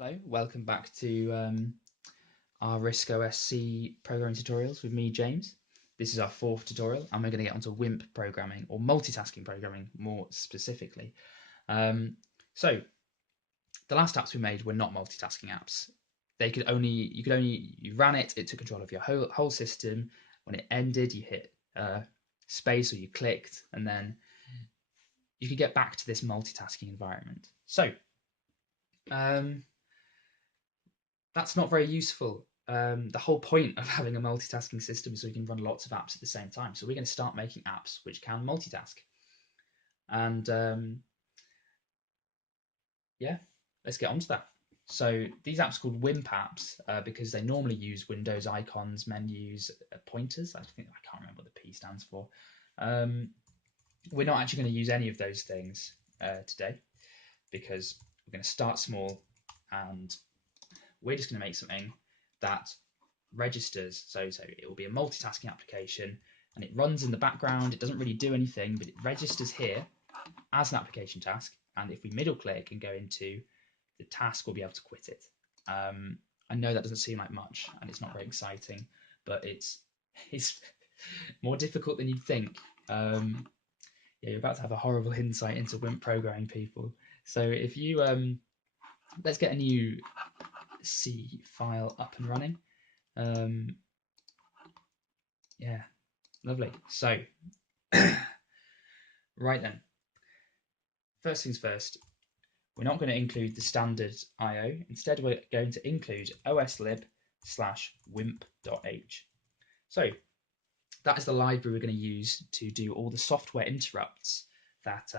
Hello, welcome back to our RISC OSC programming tutorials with me, James. This is our fourth tutorial, and we're going to get onto WIMP programming, or multitasking programming more specifically. So the last apps we made were not multitasking apps. You ran it, it took control of your whole system. When it ended, you hit space or you clicked, and then you could get back to this multitasking environment. So that's not very useful. The whole point of having a multitasking system is so you can run lots of apps at the same time. So we're going to start making apps which can multitask. And yeah, let's get on to that. So these apps are called WIMP apps because they normally use Windows icons, menus, pointers. I can't remember what the P stands for. We're not actually going to use any of those things today because we're going to start small and we're just going to make something that registers. So it will be a multitasking application and it runs in the background. It doesn't really do anything, but it registers here as an application task. And if we middle click and go into the task, we'll be able to quit it. I know that doesn't seem like much and it's not very exciting, but it's more difficult than you'd think. Yeah, you're about to have a horrible insight into WIMP programming, people. So if you let's get a new C file up and running. Yeah, lovely. So, right then, first things first, we're not going to include the standard IO. Instead, we're going to include oslib/wimp.h. So, that is the library we're going to use to do all the software interrupts that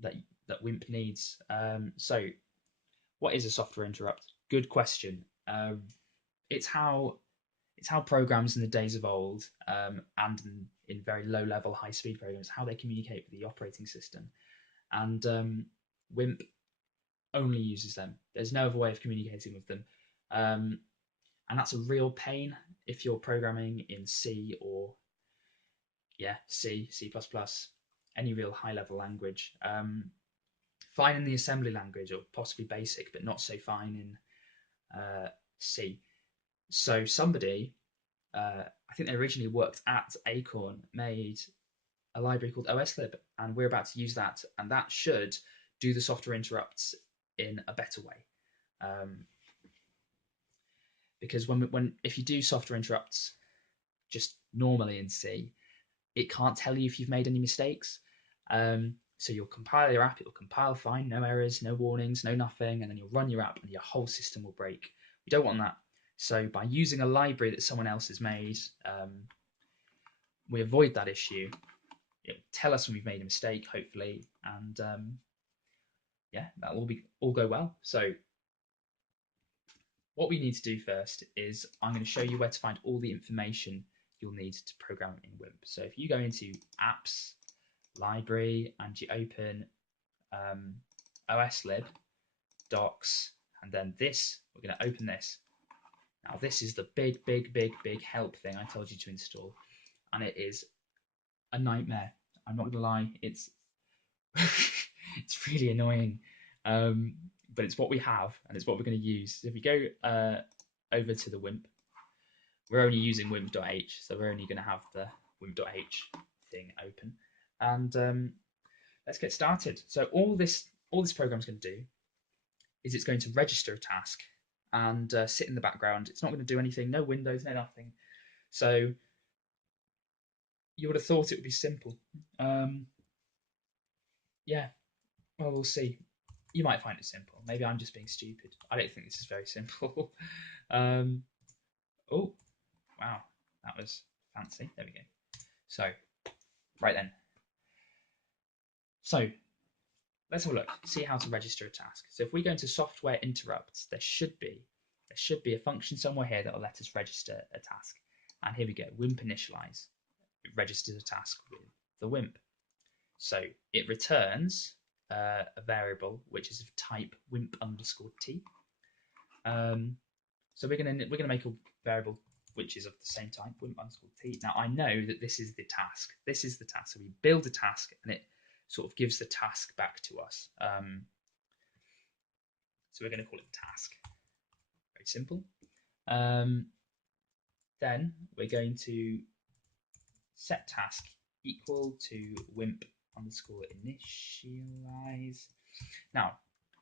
that WIMP needs. So, what is a software interrupt? Good question. It's how programs in the days of old and in very low level, high speed programs, how they communicate with the operating system. And WIMP only uses them. There's no other way of communicating with them. And that's a real pain if you're programming in C or C, C++, any real high level language. Fine in the assembly language or possibly basic, but not so fine in C. So somebody, I think they originally worked at Acorn, made a library called oslib, and we're about to use that, and that should do the software interrupts in a better way. Because if you do software interrupts just normally in C, it can't tell you if you've made any mistakes. So you'll compile your app, it'll compile fine, no errors, no warnings, no nothing, and then you'll run your app and your whole system will break. We don't want that. So by using a library that someone else has made, we avoid that issue. It'll tell us when we've made a mistake, hopefully, and yeah, that will all go well. So what we need to do first is I'm going to show you where to find all the information you'll need to program in WIMP. So if you go into Apps, Library, and you open oslib, Docs, and then this, we're going to open this. Now this is the big help thing I told you to install, and it is a nightmare. I'm not gonna lie, it's it's really annoying, but it's what we have and it's what we're going to use. So if we go over to the WIMP, we're only using wimp.h, so we're only going to have the wimp.h thing open, and let's get started. So all this program is going to do is it's going to register a task and sit in the background. It's not going to do anything, no windows, no nothing. So you would have thought it would be simple. Yeah, well, we'll see. You might find it simple. Maybe I'm just being stupid. I don't think this is very simple. Oh, wow, that was fancy. There we go. So, right then. So, let's have a look, see how to register a task. So if we go into software interrupts, there should be a function somewhere here that will let us register a task. And here we go, WIMP initialize. It registers a task with the WIMP. So it returns a variable which is of type WIMP_t. So we're gonna make a variable which is of the same type, WIMP_t. Now I know that this is the task. This is the task. So we build a task and it sort of gives the task back to us. So So we're going to call it task. Very simple. Then we're going to set task equal to WIMP underscore initialize. Now,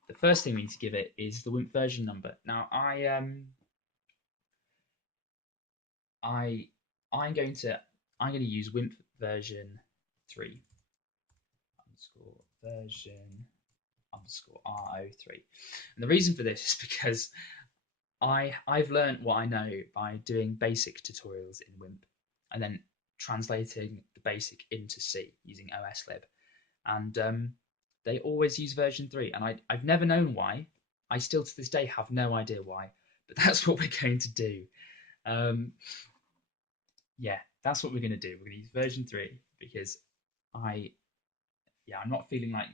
the first thing we need to give it is the WIMP version number. Now, I'm going to use WIMP version 3 underscore version underscore R03. And the reason for this is because I've learned what I know by doing basic tutorials in WIMP and then translating the basic into C using OSLib. And they always use version 3. And I've never known why. I still to this day have no idea why, but that's what we're going to do. Yeah, that's what we're going to do. We're going to use version 3 because I'm not feeling like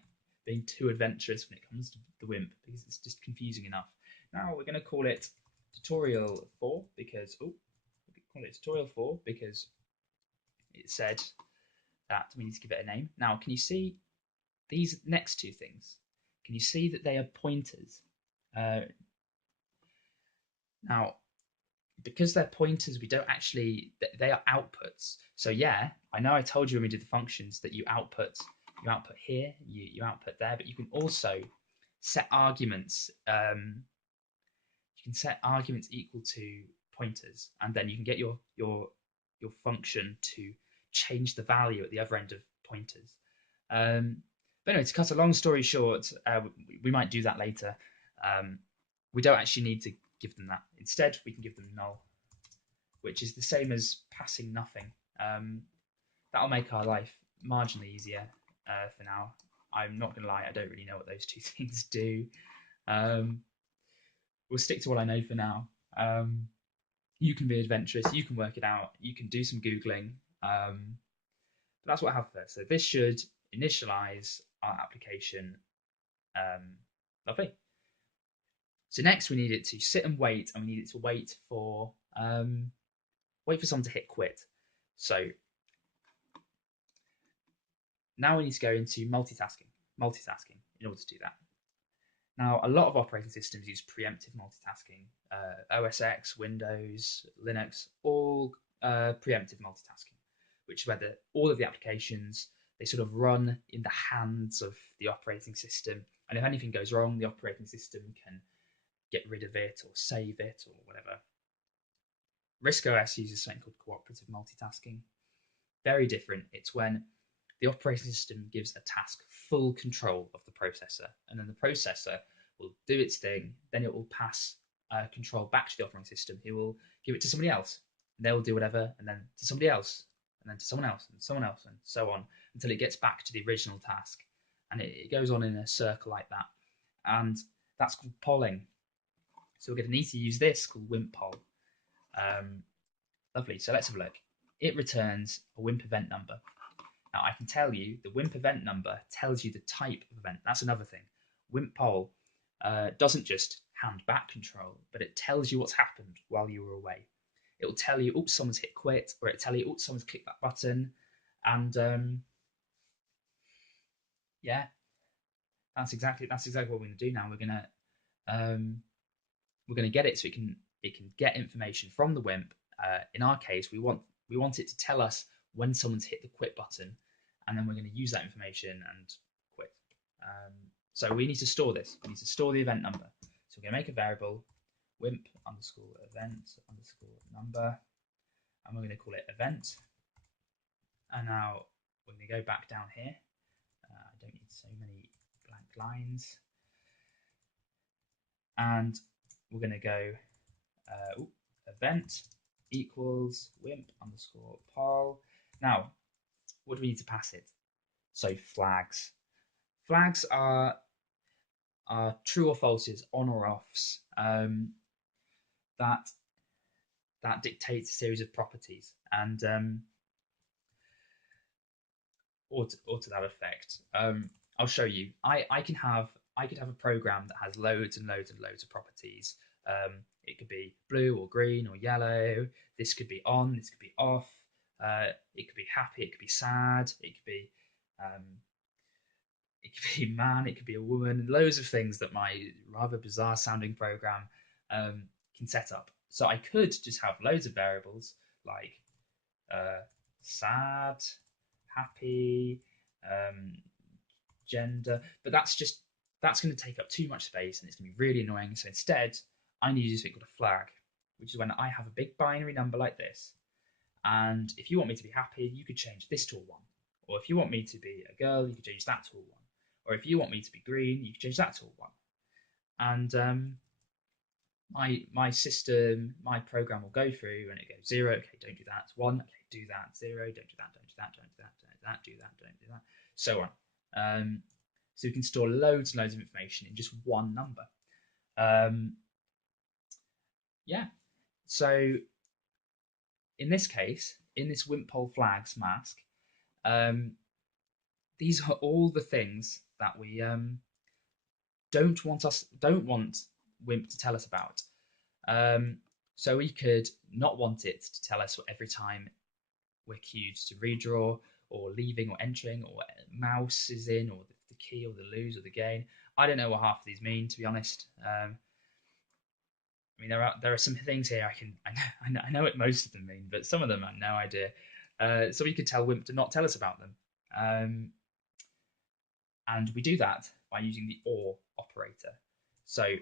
being too adventurous when it comes to the WIMP because it's just confusing enough. Now we're going to call it tutorial 4 because it said that we need to give it a name. Now, can you see these next two things? Can you see that they are pointers? Now, because they're pointers, we don't actually, they are outputs. So yeah, I know I told you when we did the functions that you output here, you output there, but you can also set arguments. You can set arguments equal to pointers, and then you can get your function to change the value at the other end of pointers. But anyway, to cut a long story short, we might do that later. We don't actually need to give them that. Instead, we can give them null, which is the same as passing nothing. That'll make our life marginally easier for now. I'm not going to lie, I don't really know what those two things do. We'll stick to what I know for now. You can be adventurous, you can work it out, you can do some Googling. But that's what I have first. So this should initialize our application. Lovely. So next we need it to sit and wait, and we need it to wait for someone to hit quit. So now we need to go into multitasking in order to do that. Now, a lot of operating systems use preemptive multitasking. OS X, Windows, Linux, all preemptive multitasking, which is where all of the applications, they sort of run in the hands of the operating system. And if anything goes wrong, the operating system can get rid of it or save it or whatever. RISC OS uses something called cooperative multitasking. Very different. It's when the operating system gives a task full control of the processor, and then the processor will do its thing. Then it will pass control back to the operating system. It will give it to somebody else. And they will do whatever, and then to somebody else, and then to someone else, and someone else, and so on until it gets back to the original task. And it goes on in a circle like that. And that's called polling. So we're going to need to use this called WIMP poll. Lovely. So let's have a look. It returns a WIMP event number. Now I can tell you the WIMP event number tells you the type of event. That's another thing. WIMP poll doesn't just hand back control, but it tells you what's happened while you were away. It will tell you, oops, someone's hit quit, or it'll tell you, oops, someone's clicked that button. And yeah, that's exactly what we're going to do now. We're going to get it so it can get information from the WIMP. In our case, we want it to tell us when someone's hit the quit button, and then we're going to use that information and quit. So we need to store this. We need to store the event number. So we're going to make a variable WIMP underscore event underscore number, and we're going to call it event. And now we're going to go back down here. I don't need so many blank lines. And we're going to go event equals WIMP underscore poll. Now, what do we need to pass it? So flags. Flags are true or falses, on or offs. That dictates a series of properties, and or to that effect. I'll show you. I could have a program that has loads and loads and loads of properties. It could be blue or green or yellow. This could be on. This could be off. It could be happy. It could be sad. It could be it could be a man, it could be a woman, loads of things that my rather bizarre sounding program can set up. So I could just have loads of variables like sad, happy, um, gender, but that's going to take up too much space and it's going to be really annoying. So instead, I need to use something called a flag, which is when I have a big binary number like this, and if you want me to be happy, you could change this to a 1. Or if you want me to be a girl, you could change that to a 1. Or if you want me to be green, you could change that to a 1. And my system, my program will go through and it goes 0, okay, don't do that, 1, okay, do that, 0, don't do that, don't do that, don't do that, don't do that, do that, don't do that, so on. So we can store loads and loads of information in just one number. Yeah, so in this case, in this WIMP poll flags mask, these are all the things that we don't want WIMP to tell us about. So we could not want it to tell us every time we're queued to redraw, or leaving, or entering, or mouse is in, or the key, or the lose, or the gain. I don't know what half of these mean, to be honest. I mean, there are some things here I know what most of them mean, but some of them I have no idea. So we could tell WIMP to not tell us about them, and we do that by using the OR operator. So,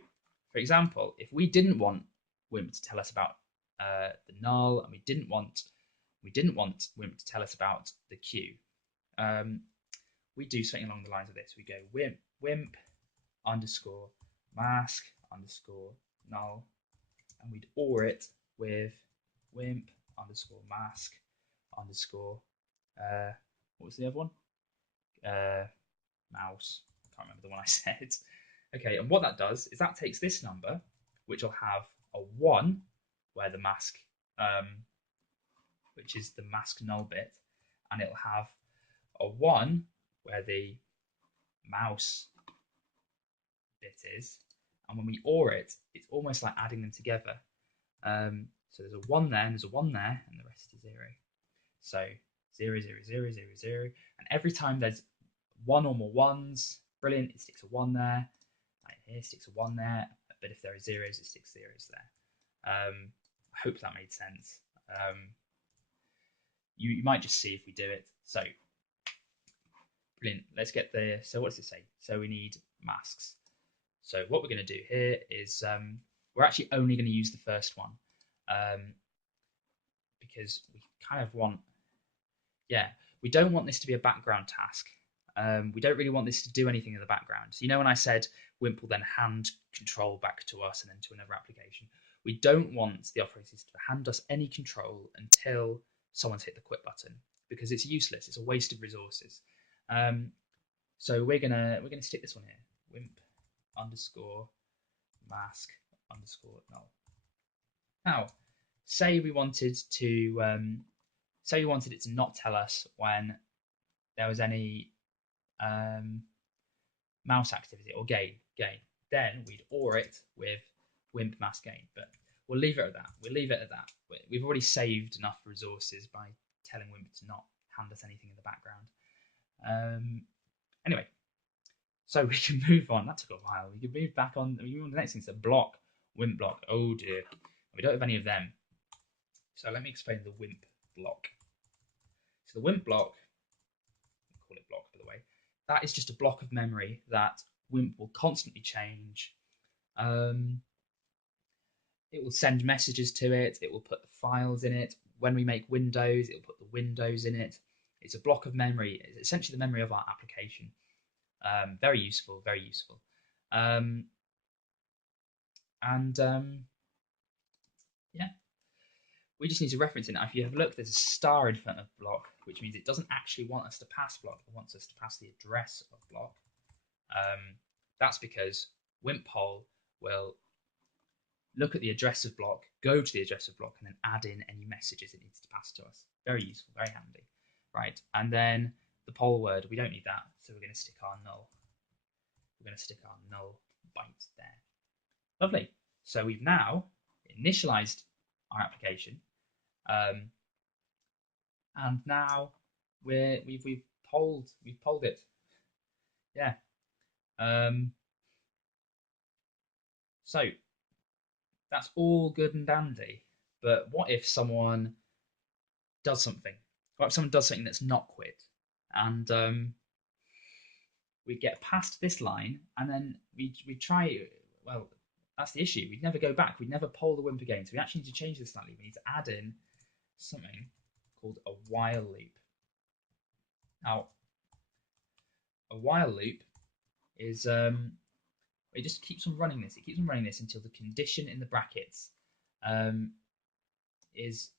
for example, if we didn't want WIMP to tell us about the null, and we didn't want WIMP to tell us about the queue, we do something along the lines of this. We go WIMP underscore mask underscore null, and we'd OR it with WIMP underscore mask underscore what was the other one? Mouse. I can't remember the one I said. Okay, and what that does is that takes this number, which will have a 1 where the mask, which is the mask null bit, and it'll have a 1 where the mouse bit is, and when we OR it, it's almost like adding them together. So there's a 1 there, and there's a 1 there, and the rest is 0. So 0, 0, 0, 0, 0, and every time there's 1 or more 1s, brilliant, it sticks a 1 there. Like here, sticks a 1 there. But if there are 0s, it sticks 0s there. I hope that made sense. You might just see if we do it. So, brilliant. Let's get the. So, what does it say? So, we need masks. So, what we're going to do here is we're actually only going to use the first one because we kind of want. Yeah, we don't want this to be a background task. We don't really want this to do anything in the background. So, you know, when I said WIMP will then hand control back to us and then to another application, we don't want the operating system to hand us any control until someone's hit the quit button, because it's useless. It's a waste of resources. So we're gonna stick this one here. WIMP underscore mask underscore null. Now, say we wanted it to not tell us when there was any mouse activity or gain. Then we'd OR it with WIMP mask gain, but we'll leave it at that. We've already saved enough resources by telling WIMP to not hand us anything in the background. Anyway, so we can move on. That took a while. We can move back on. We move on to the next thing. So block, WIMP block. Oh dear, we don't have any of them. So let me explain the WIMP block. So the WIMP block, I'll call it block by the way, that is just a block of memory that WIMP will constantly change. It will send messages to it. It will put the files in it. When we make windows, it will put the windows in it. It's a block of memory. It's essentially the memory of our application. Very useful, very useful. Yeah, we just need to reference it. Now, if you have a look, there's a star in front of block, which means it doesn't actually want us to pass block. It wants us to pass the address of block. That's because WIMP poll will look at the address of block, go to the address of block, and then add in any messages it needs to pass to us. Very useful, very handy. Right, and then the poll word, we don't need that, so we're going to stick our null. We're going to stick our null byte there. Lovely. So we've now initialized our application, and now we've polled it. Yeah. Um, so that's all good and dandy, but what if someone does something? What if someone does something that's not quit, and we get past this line, and then we try. Well, that's the issue. We'd never go back. We'd never poll the WIMP again. So we actually need to change this slightly. We need to add in something called a while loop. Now, a while loop is it just keeps on running this. It keeps on running this until the condition in the brackets um, is,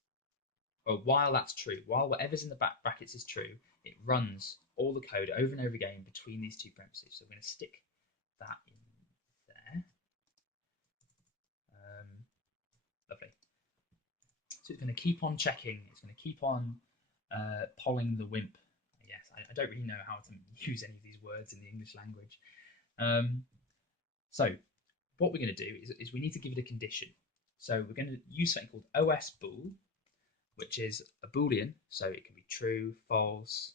or while that's true, while whatever's in the brackets is true, it runs all the code over and over again between these two parentheses. So we're going to stick that in there. Lovely. So it's going to keep on checking. It's going to keep on polling the WIMP. Yes, I don't really know how to use any of these words in the English language. So what we're going to do is we need to give it a condition. So we're going to use something called OS bool, which is a boolean. So it can be true, false,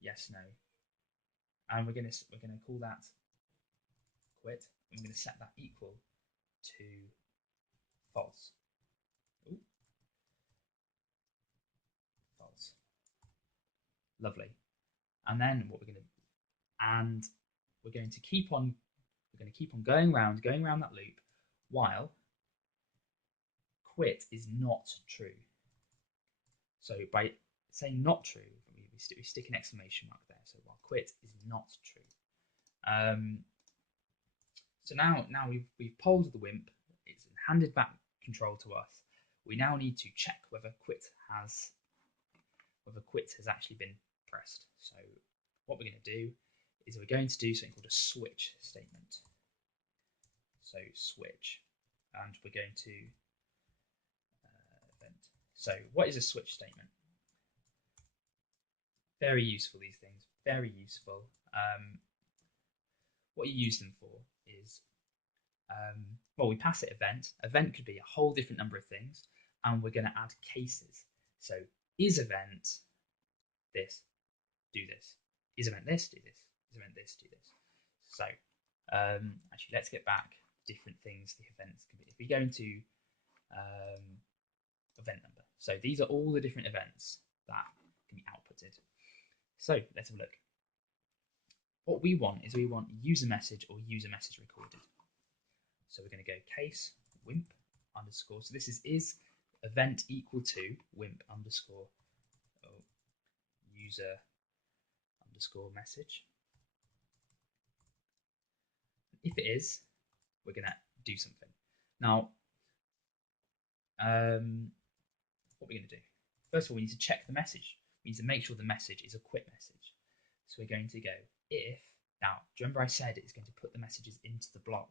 yes, no, and we're going to call that quit. And we're going to set that equal to false. Ooh, false. Lovely. And then what we're going to and we're going to keep on going around that loop while quit is not true. So by saying not true, we stick an exclamation mark there. So while quit is not true. So now we've polled the WIMP. It's handed back control to us. We now need to check whether quit has actually been pressed. So what we're going to do is we're going to do something called a switch statement. So switch, and we're going to event. So what is a switch statement? Very useful, these things, very useful. What you use them for is, well, we pass it event. Event could be a whole different number of things, and we're going to add cases. So is event this, do this. Is event this, do this. Is event this, do this. So actually, let's get back different things the events can be. If we go into event number, so these are all the different events that can be outputted. So let's have a look. What we want is we want user message or user message recorded. So we're going to go case WIMP underscore. So this is event equal to WIMP underscore user underscore message. If it is, we're going to do something. Now, what we're going to do, first of all, we need to check the message. We need to make sure the message is a quit message. So we're going to go if, now, do you remember I said it's going to put the messages into the block?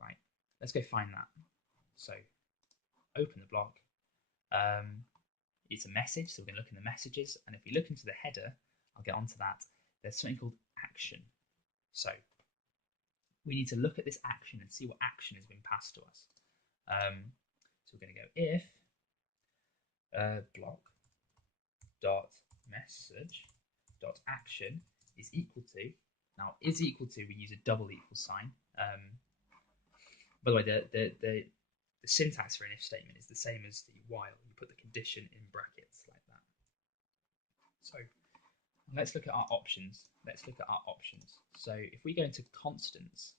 Right, let's go find that. So open the block. It's a message, so we're going to look in the messages, and if we look into the header, I'll get onto that, there's something called action. So we need to look at this action and see what action has been passed to us. So we're going to go if block dot message dot action is equal to, now is equal to, we use a double equal sign. By the way, the syntax for an if statement is the same as the while. You put the condition in brackets like that. So let's look at our options. So if we go into constants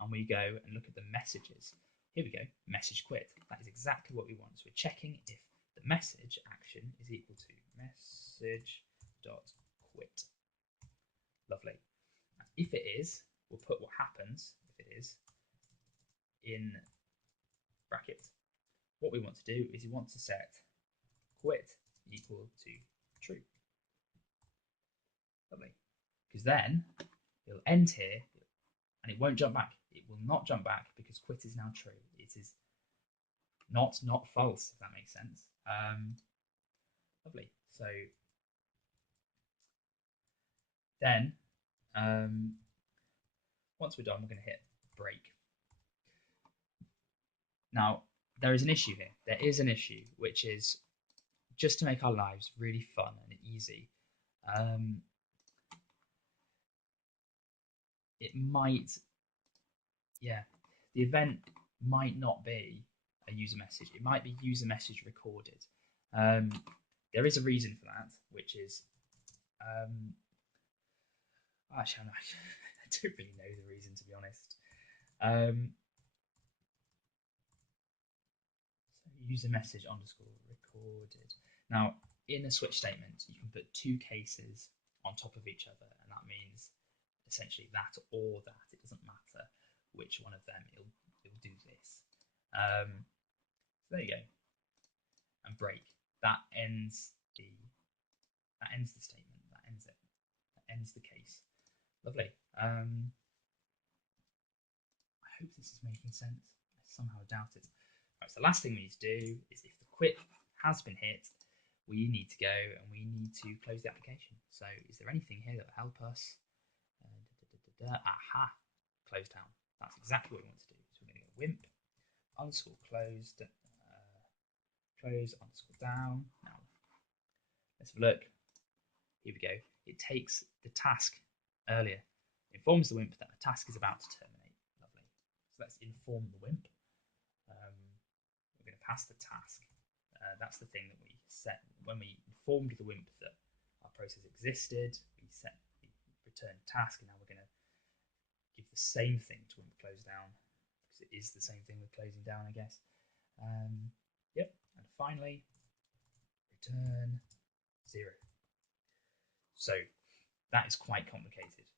and we go and look at the messages, here we go, message quit. That is exactly what we want. So we're checking if the message action is equal to message dot quit. Lovely. And if it is, we'll put what happens if it is in brackets. What we want to do is we want to set quit equal to true. Lovely. Because then it'll end here and it won't jump back. It will not jump back because quit is now true. It is not false, if that makes sense. Lovely. So then once we're done, we're going to hit break. Now, there is an issue here. There is an issue, which is just to make our lives really fun and easy. it might, yeah, the event might not be a user message. It might be user message recorded. There is a reason for that, which is, actually, I don't really know the reason, to be honest. So user message underscore recorded. Now, in a switch statement, you can put two cases on top of each other, and that means essentially that or that. It doesn't matter which one of them. It'll do this. So there you go. And break. That ends the statement. That ends it. That ends the case. Lovely. I hope this is making sense. I somehow doubt it. Right, so the last thing we need to do is, if the quit has been hit, we need to go and we need to close the application. So is there anything here that will help us? Aha, close down. That's exactly what we want to do. So we're going to go WIMP underscore closed, close underscore down. Now let's have a look. Here we go. It takes the task earlier, informs the WIMP that a task is about to terminate. Lovely. So let's inform the WIMP. We're going to pass the task. That's the thing that we set when we informed the WIMP that our process existed. We returned task, and now we're going to give the same thing to WIMP close down, because it is the same thing with closing down, I guess. Yep. And finally, return 0. So that is quite complicated.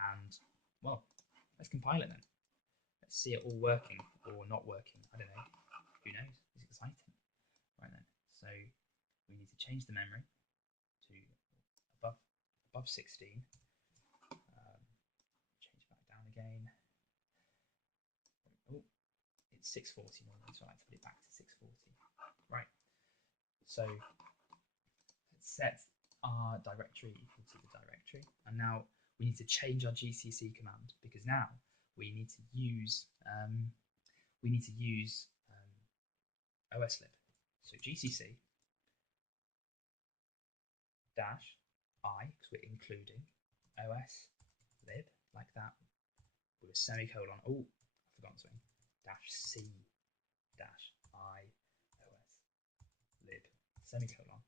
And well, let's compile it then. Let's see it all working or not working. I don't know. Who knows? It's exciting. Right then. So we need to change the memory to above 16. Change back down again. Oh, it's 640 normally, so I like to put it back to 640. Right. So let's set our directory equal to the directory, and now we need to change our GCC command, because now we need to use OSLib. So GCC dash I, because we're including OSLib like that, with a semicolon. Oh, I've forgotten something. Dash C dash I OSLib semicolon.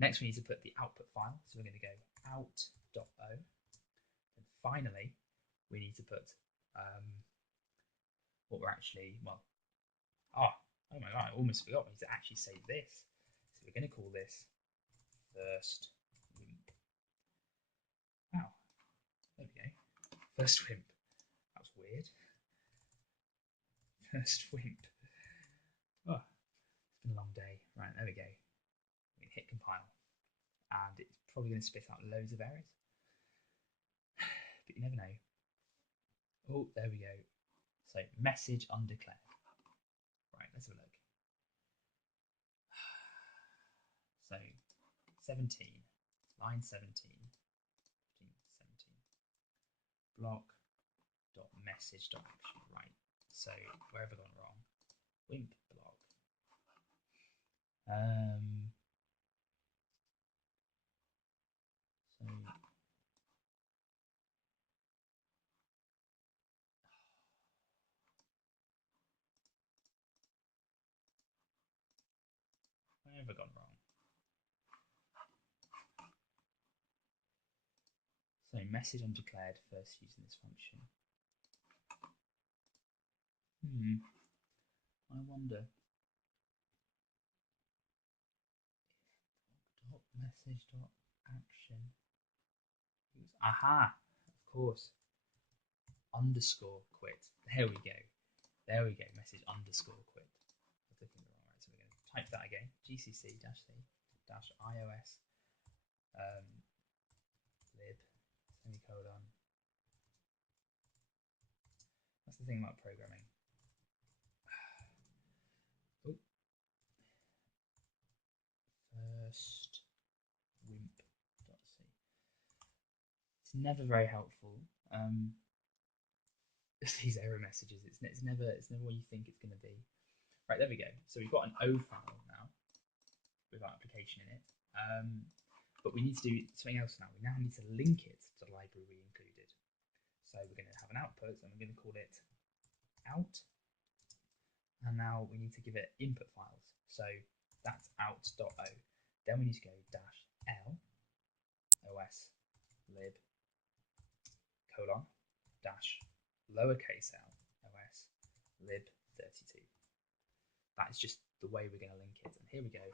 Next, we need to put the output file. So we're going to go out.o. And finally, we need to put what we're actually, oh my god, I almost forgot. We need to actually say this. So we're going to call this first WIMP. Wow, there we go. First WIMP. That was weird. First WIMP. Oh, it's been a long day. Right, there we go. We can hit compile, and it's probably going to spit out loads of errors. But you never know. Oh, there we go. So message undeclared. Right, let's have a look. So 17, line 17, 17, block.message.action. Right. So where have I gone wrong? WIMP block. So where have I gone wrong? So message undeclared first using this function. I wonder. Message.action. Aha, of course. Underscore quit. There we go. There we go. Message underscore quit. I'm clicking the wrong way, so we're going to type that again. GCC dash C dash iOS lib semicolon. That's the thing about programming. Oh. First WIMP.c. It's never very helpful. These error messages. It's never what you think it's going to be. Right, there we go. So we've got an O file now with our application in it. But we need to do something else now. We now need to link it to the library we included. So we're going to have an output, and we're going to call it out. And now we need to give it input files. So that's out.o. Then we need to go -l os lib colon dash lowercase l os lib 32. That is just the way we're going to link it. And here we go.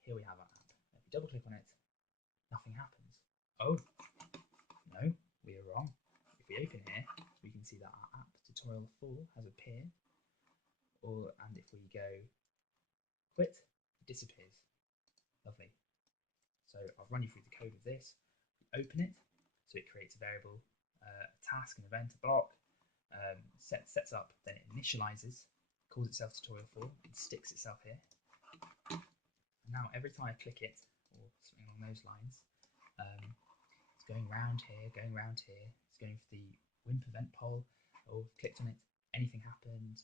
Here we have our app. If we double click on it, nothing happens. Oh, no, we are wrong. If we open here, we can see that our app tutorial 4 has appeared. And if we go quit, it disappears. Lovely. So I'll run you through the code of this. We open it, so it creates a variable, a task, an event, a block, sets up, then it initializes, calls itself tutorial 4, it sticks itself here. And now every time I click it, or something along those lines, it's going round here, it's going for the WIMP event poll, or clicked on it, anything happened,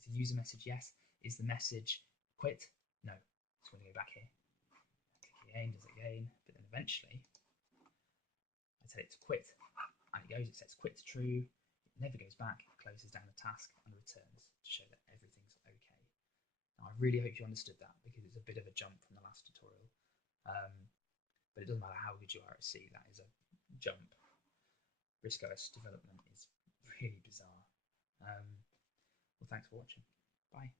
is a user message, yes, is the message quit, no, it's going to go back here, click again, does it again, but then eventually I tell it to quit, and it goes, it sets quit to true, it never goes back, it closes down the task and returns to show that everything's okay. Now I really hope you understood that, because it's a bit of a jump from the last tutorial, but it doesn't matter how good you are at C, that is a jump. RISC OS development is really bizarre. Well, thanks for watching. Bye.